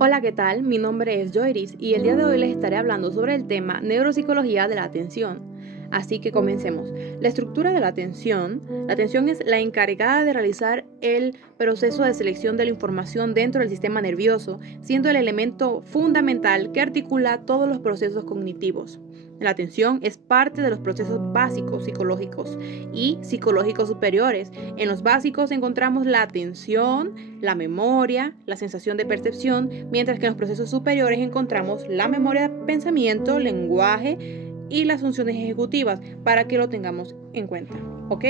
Hola, ¿qué tal? Mi nombre es Joyris y el día de hoy les estaré hablando sobre el tema neuropsicología de la atención. Así que comencemos. La estructura de la atención es la encargada de realizar el proceso de selección de la información dentro del sistema nervioso, siendo el elemento fundamental que articula todos los procesos cognitivos. La atención es parte de los procesos básicos psicológicos y psicológicos superiores. En los básicos encontramos la atención, la memoria, la sensación de percepción, mientras que en los procesos superiores encontramos la memoria de pensamiento, lenguaje y las funciones ejecutivas, para que lo tengamos en cuenta. ¿Ok?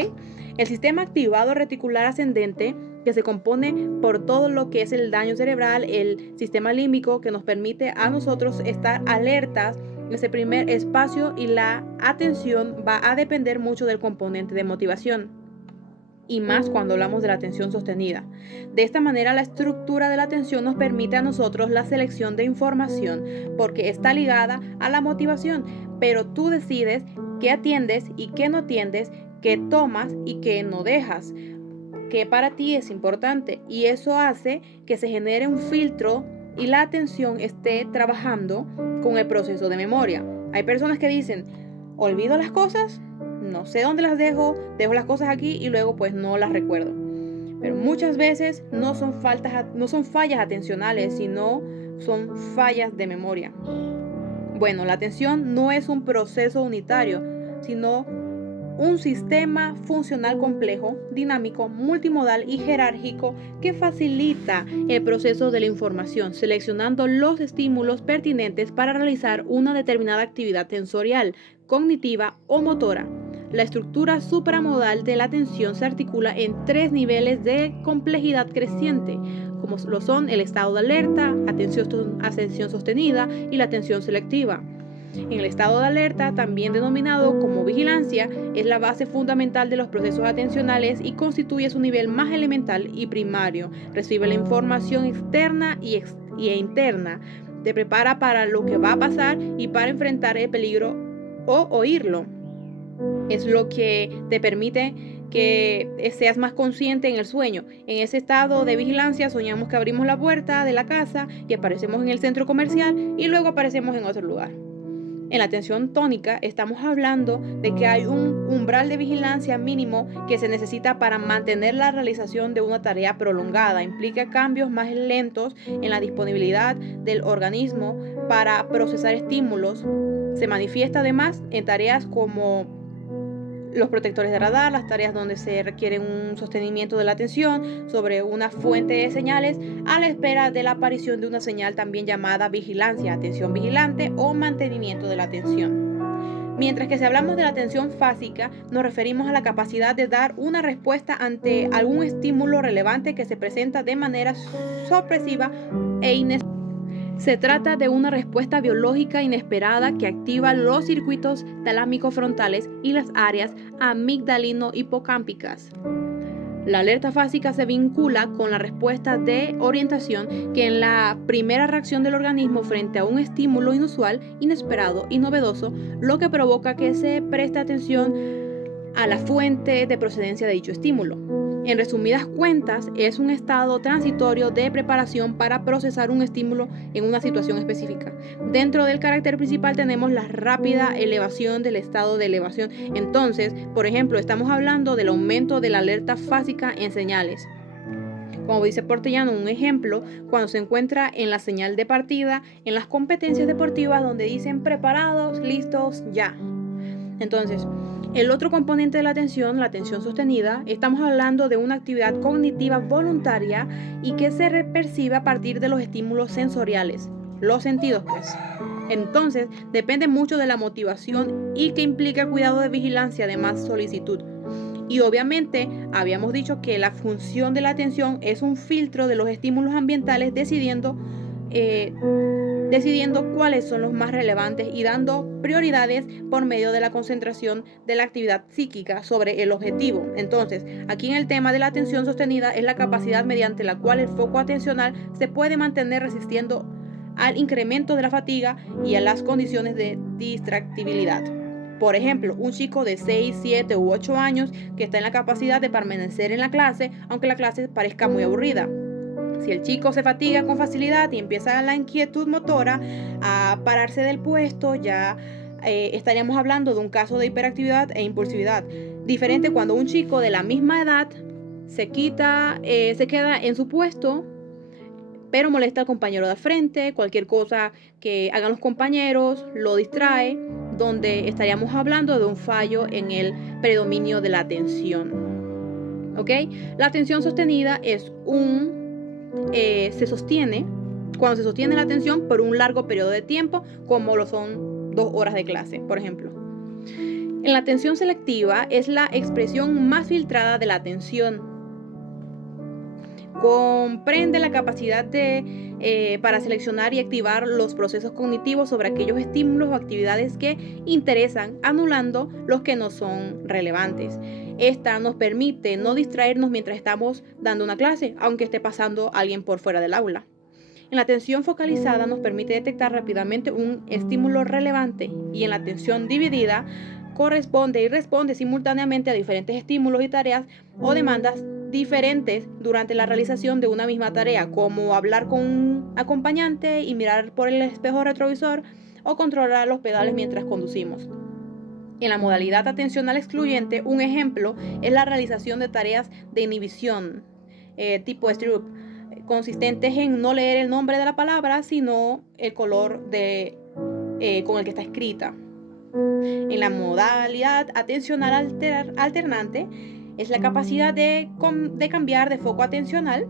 El sistema activado reticular ascendente, que se compone por todo lo que es el daño cerebral, el sistema límbico, que nos permite a nosotros estar alertas en ese primer espacio, y la atención va a depender mucho del componente de motivación, y más cuando hablamos de la atención sostenida. De esta manera, la estructura de la atención nos permite a nosotros la selección de información porque está ligada a la motivación, pero tú decides qué atiendes y qué no atiendes, qué tomas y qué no dejas, qué para ti es importante, y eso hace que se genere un filtro y la atención esté trabajando con el proceso de memoria. Hay personas que dicen, olvido las cosas, no sé dónde las dejo las cosas aquí y luego pues no las recuerdo. Pero muchas veces no son fallas atencionales, sino son fallas de memoria. Bueno, la atención no es un proceso unitario, sino un sistema funcional complejo, dinámico, multimodal y jerárquico que facilita el proceso de la información, seleccionando los estímulos pertinentes para realizar una determinada actividad sensorial, cognitiva o motora. La estructura supramodal de la atención se articula en tres niveles de complejidad creciente, como lo son el estado de alerta, atención sostenida y la atención selectiva. En el estado de alerta, también denominado como vigilancia, es la base fundamental de los procesos atencionales y constituye su nivel más elemental y primario. Recibe la información externa e interna, te prepara para lo que va a pasar y para enfrentar el peligro o oírlo. Es lo que te permite que seas más consciente en el sueño. En ese estado de vigilancia soñamos que abrimos la puerta de la casa y aparecemos en el centro comercial y luego aparecemos en otro lugar. En la atención tónica estamos hablando de que hay un umbral de vigilancia mínimo que se necesita para mantener la realización de una tarea prolongada. Implica cambios más lentos en la disponibilidad del organismo para procesar estímulos. Se manifiesta además en tareas como los protectores de radar, las tareas donde se requiere un sostenimiento de la atención sobre una fuente de señales a la espera de la aparición de una señal, también llamada vigilancia, atención vigilante o mantenimiento de la atención. Mientras que si hablamos de la atención fásica, nos referimos a la capacidad de dar una respuesta ante algún estímulo relevante que se presenta de manera sorpresiva e inesperada. Se trata de una respuesta biológica inesperada que activa los circuitos talámicos frontales y las áreas amigdalino-hipocámpicas. La alerta fásica se vincula con la respuesta de orientación, que es la primera reacción del organismo frente a un estímulo inusual, inesperado y novedoso, lo que provoca que se preste atención a la fuente de procedencia de dicho estímulo. En resumidas cuentas, es un estado transitorio de preparación para procesar un estímulo en una situación específica. Dentro del carácter principal tenemos la rápida elevación del estado de elevación. Entonces, por ejemplo, estamos hablando del aumento de la alerta fásica en señales. Como dice Portellano, un ejemplo, cuando se encuentra en la señal de partida, en las competencias deportivas donde dicen preparados, listos, ya. Entonces, el otro componente de la atención sostenida, estamos hablando de una actividad cognitiva voluntaria y que se percibe a partir de los estímulos sensoriales, los sentidos pues. Entonces, depende mucho de la motivación y que implica cuidado de vigilancia, además solicitud. Y obviamente habíamos dicho que la función de la atención es un filtro de los estímulos ambientales, decidiendo cuáles son los más relevantes y dando prioridades por medio de la concentración de la actividad psíquica sobre el objetivo. Entonces, aquí en el tema de la atención sostenida es la capacidad mediante la cual el foco atencional se puede mantener resistiendo al incremento de la fatiga y a las condiciones de distractibilidad. Por ejemplo, un chico de 6, 7 u 8 años que está en la capacidad de permanecer en la clase, aunque la clase parezca muy aburrida. Si el chico se fatiga con facilidad y empieza la inquietud motora a pararse del puesto, ya estaríamos hablando de un caso de hiperactividad e impulsividad. Diferente cuando un chico de la misma edad se queda en su puesto, pero molesta al compañero de frente, cualquier cosa que hagan los compañeros lo distrae, donde estaríamos hablando de un fallo en el predominio de la atención. ¿Ok? La atención sostenida es se sostiene cuando se sostiene la atención por un largo periodo de tiempo, como lo son 2 horas de clase, por ejemplo. En la atención selectiva es la expresión más filtrada de la atención. Comprende la capacidad para seleccionar y activar los procesos cognitivos sobre aquellos estímulos o actividades que interesan, anulando los que no son relevantes. Esta nos permite no distraernos mientras estamos dando una clase, aunque esté pasando alguien por fuera del aula. En la atención focalizada nos permite detectar rápidamente un estímulo relevante, y en la atención dividida corresponde y responde simultáneamente a diferentes estímulos y tareas o demandas diferentes durante la realización de una misma tarea, como hablar con un acompañante y mirar por el espejo retrovisor o controlar los pedales mientras conducimos. En la modalidad atencional excluyente, un ejemplo es la realización de tareas de inhibición tipo Stroop, consistentes en no leer el nombre de la palabra, sino el color con el que está escrita. En la modalidad atencional alternante es la capacidad de cambiar de foco atencional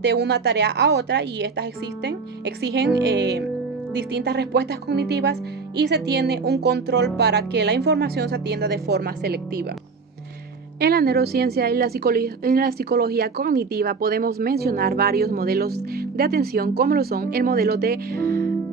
de una tarea a otra, y estas exigen distintas respuestas cognitivas, y se tiene un control para que la información se atienda de forma selectiva. En la neurociencia y en la psicología cognitiva podemos mencionar varios modelos de atención, como lo son el modelo de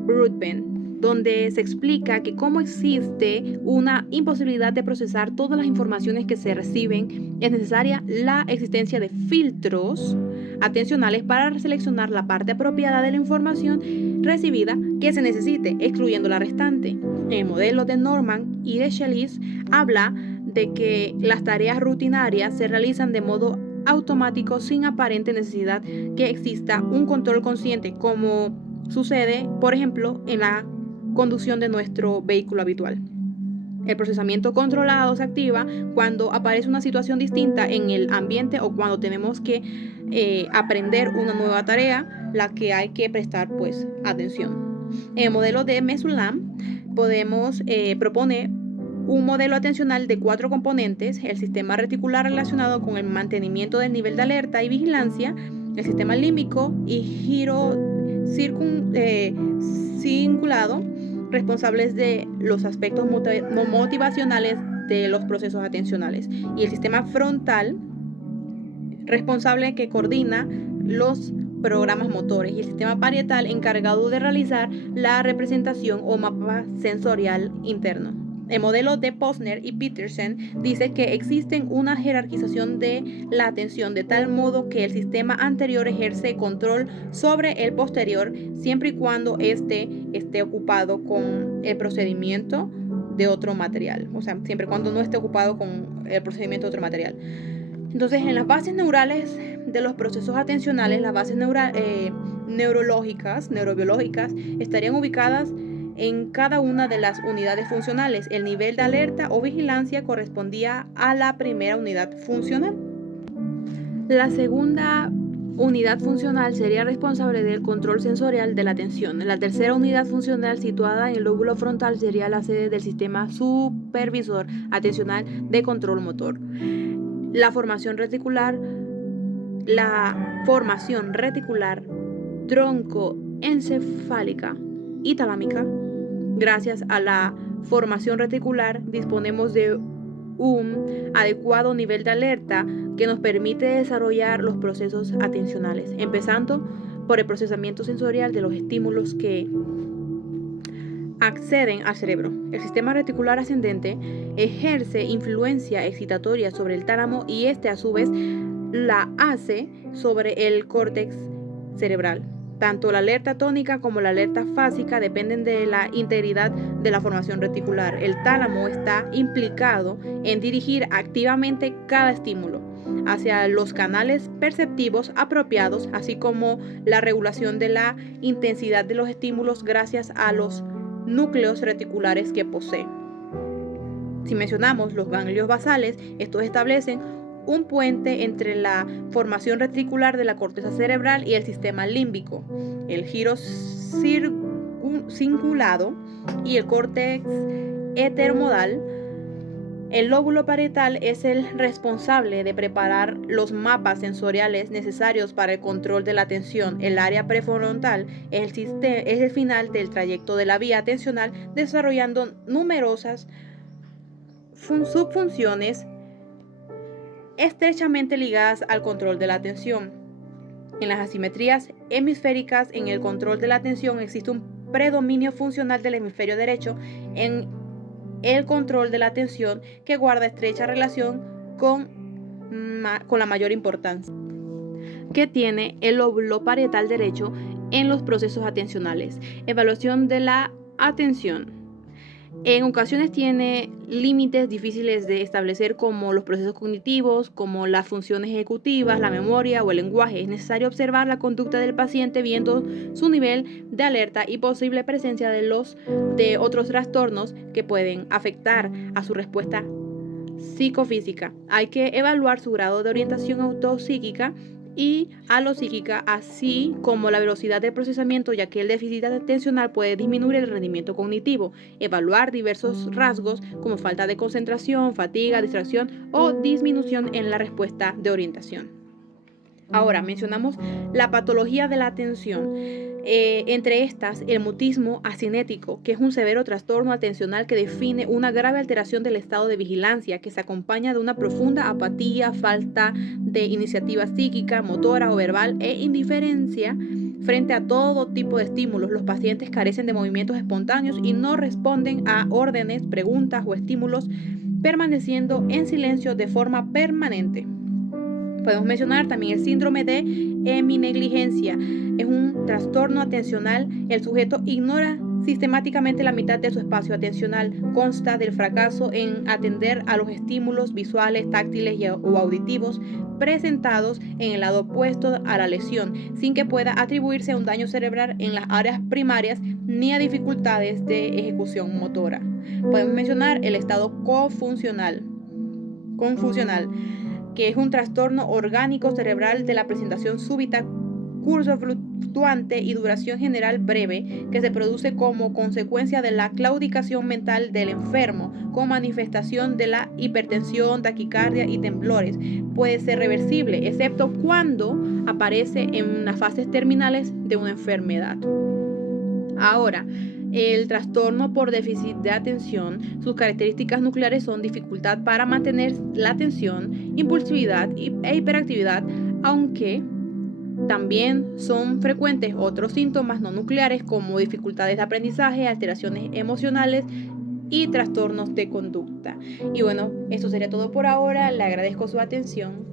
Broadbent, donde se explica que como existe una imposibilidad de procesar todas las informaciones que se reciben, es necesaria la existencia de filtros atencionales para seleccionar la parte apropiada de la información recibida que se necesite, excluyendo la restante. En el modelo de Norman y de Schelling habla de que las tareas rutinarias se realizan de modo automático sin aparente necesidad que exista un control consciente, como sucede, por ejemplo, en la conducción de nuestro vehículo habitual. El procesamiento controlado se activa cuando aparece una situación distinta en el ambiente o cuando tenemos que aprender una nueva tarea, la que hay que prestar atención. En el modelo de Mesulam podemos proponer un modelo atencional de 4 componentes: el sistema reticular relacionado con el mantenimiento del nivel de alerta y vigilancia, el sistema límbico y giro cingulado, responsables de los aspectos motivacionales de los procesos atencionales, y el sistema frontal, responsable que coordina los programas motores, y el sistema parietal, encargado de realizar la representación o mapa sensorial interno. El modelo de Posner y Peterson dice que existe una jerarquización de la atención de tal modo que el sistema anterior ejerce control sobre el posterior, siempre y cuando éste esté ocupado con el procedimiento de otro material, o sea, siempre y cuando no esté ocupado con el procedimiento de otro material. Entonces, en las bases neurales de los procesos atencionales, las bases neurobiológicas estarían ubicadas en cada una de las unidades funcionales. El nivel de alerta o vigilancia correspondía a la primera unidad funcional. La segunda unidad funcional sería responsable del control sensorial de la atención. La tercera unidad funcional, situada en el lóbulo frontal, sería la sede del sistema supervisor atencional de control motor. La formación reticular troncoencefálica y talámica. Gracias a la formación reticular disponemos de un adecuado nivel de alerta que nos permite desarrollar los procesos atencionales, empezando por el procesamiento sensorial de los estímulos que acceden al cerebro. El sistema reticular ascendente ejerce influencia excitatoria sobre el tálamo, y este a su vez la hace sobre el córtex cerebral. Tanto la alerta tónica como la alerta fásica dependen de la integridad de la formación reticular. El tálamo está implicado en dirigir activamente cada estímulo. hacia los canales perceptivos apropiados, así como la regulación de la intensidad de los estímulos gracias a los núcleos reticulares que posee. Si mencionamos los ganglios basales, estos establecen un puente entre la formación reticular de la corteza cerebral y el sistema límbico, el giro cingulado y el córtex heteromodal. El lóbulo parietal es el responsable de preparar los mapas sensoriales necesarios para el control de la atención. El área prefrontal es el final del trayecto de la vía atencional, desarrollando numerosas subfunciones estrechamente ligadas al control de la atención. En las asimetrías hemisféricas, en el control de la atención existe un predominio funcional del hemisferio derecho en el control de la atención, que guarda estrecha relación con la mayor importancia que tiene el lóbulo parietal derecho en los procesos atencionales. Evaluación de la atención. En ocasiones tiene límites difíciles de establecer, como los procesos cognitivos, como las funciones ejecutivas, la memoria o el lenguaje. Es necesario observar la conducta del paciente viendo su nivel de alerta y posible presencia de otros trastornos que pueden afectar a su respuesta psicofísica. Hay que evaluar su grado de orientación autopsíquica y alopsíquica, así como la velocidad de procesamiento, ya que el déficit atencional puede disminuir el rendimiento cognitivo. Evaluar diversos rasgos como falta de concentración, fatiga, distracción o disminución en la respuesta de orientación. Ahora mencionamos la patología de la atención. Entre estas, el mutismo asinético, que es un severo trastorno atencional que define una grave alteración del estado de vigilancia, que se acompaña de una profunda apatía, falta de iniciativa psíquica, motora o verbal e indiferencia frente a todo tipo de estímulos. Los pacientes carecen de movimientos espontáneos y no responden a órdenes, preguntas o estímulos, permaneciendo en silencio de forma permanente. Podemos mencionar también el síndrome de heminegligencia. Es un trastorno atencional. El sujeto ignora sistemáticamente la mitad de su espacio atencional. Consta del fracaso en atender a los estímulos visuales, táctiles o auditivos presentados en el lado opuesto a la lesión, sin que pueda atribuirse a un daño cerebral en las áreas primarias ni a dificultades de ejecución motora. Podemos mencionar el estado confusional, que es un trastorno orgánico cerebral de la presentación súbita, curso fluctuante y duración general breve, que se produce como consecuencia de la claudicación mental del enfermo, con manifestación de la hipertensión, taquicardia y temblores. Puede ser reversible, excepto cuando aparece en las fases terminales de una enfermedad. Ahora, el trastorno por déficit de atención, sus características nucleares son dificultad para mantener la atención, impulsividad e hiperactividad, aunque también son frecuentes otros síntomas no nucleares como dificultades de aprendizaje, alteraciones emocionales y trastornos de conducta. Y bueno, eso sería todo por ahora. Le agradezco su atención.